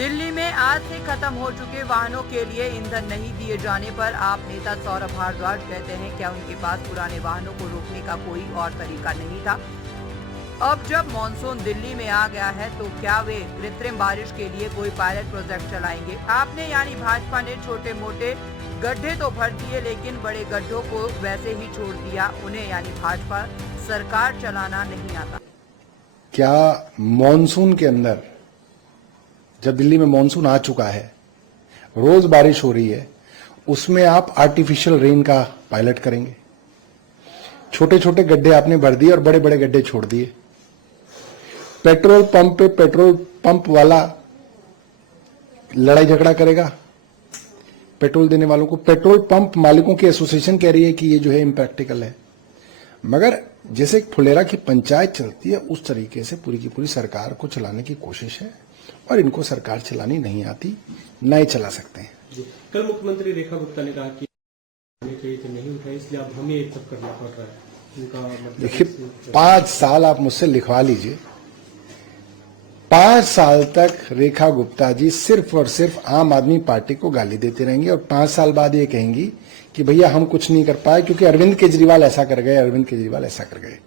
दिल्ली में आज से खत्म हो चुके वाहनों के लिए ईंधन नहीं दिए जाने पर आप नेता सौरभ भारद्वाज कहते हैं क्या उनके पास पुराने वाहनों को रोकने का कोई और तरीका नहीं था। अब जब मॉनसून दिल्ली में आ गया है तो क्या वे कृत्रिम बारिश के लिए कोई पायलट प्रोजेक्ट चलाएंगे। आपने यानी भाजपा ने छोटे मोटे गड्ढे तो भर दिए लेकिन बड़े गड्ढों को वैसे ही छोड़ दिया। उन्हें यानी भाजपा सरकार चलाना नहीं आता। क्या मॉनसून के अंदर जब दिल्ली में मॉनसून आ चुका है, रोज बारिश हो रही है, उसमें आप आर्टिफिशियल रेन का पायलट करेंगे? छोटे छोटे गड्ढे आपने भर दिए और बड़े बड़े गड्ढे छोड़ दिए। पेट्रोल पंप पे पेट्रोल पंप वाला लड़ाई झगड़ा करेगा पेट्रोल देने वालों को। पेट्रोल पंप मालिकों की एसोसिएशन कह रही है कि ये जो है इम्प्रैक्टिकल है, मगर जैसे एक फुलेरा की पंचायत चलती है उस तरीके से पूरी की पूरी सरकार को चलाने की कोशिश है और इनको सरकार चलानी नहीं आती, न ही चला सकते हैं। कल मुख्यमंत्री रेखा गुप्ता ने कहा कि नहीं उठाए, इसलिए अब हमें ये सब करना पड़ रहा है। उनका मतलब देखिए 5 साल आप मुझसे लिखवा लीजिए, 5 साल तक रेखा गुप्ता जी सिर्फ और सिर्फ आम आदमी पार्टी को गाली देते रहेंगे और 5 साल बाद ये कहेंगी कि भैया हम कुछ नहीं कर पाए क्योंकि अरविंद केजरीवाल ऐसा कर गए, अरविंद केजरीवाल ऐसा कर गए।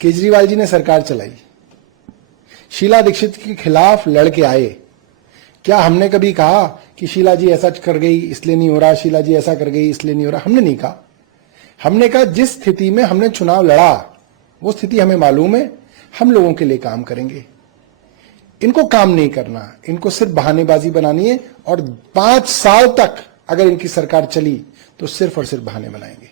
केजरीवाल जी ने सरकार चलाई, शीला दीक्षित के खिलाफ लड़के आए। क्या हमने कभी कहा कि शीला जी ऐसा कर गई इसलिए नहीं हो रहा, शीला जी ऐसा कर गई इसलिए नहीं हो रहा? हमने नहीं कहा। हमने कहा जिस स्थिति में हमने चुनाव लड़ा वो स्थिति हमें मालूम है, हम लोगों के लिए काम करेंगे। इनको काम नहीं करना, इनको सिर्फ बहानेबाजी बनानी है और 5 साल तक अगर इनकी सरकार चली तो सिर्फ और सिर्फ बहाने बनाएंगे।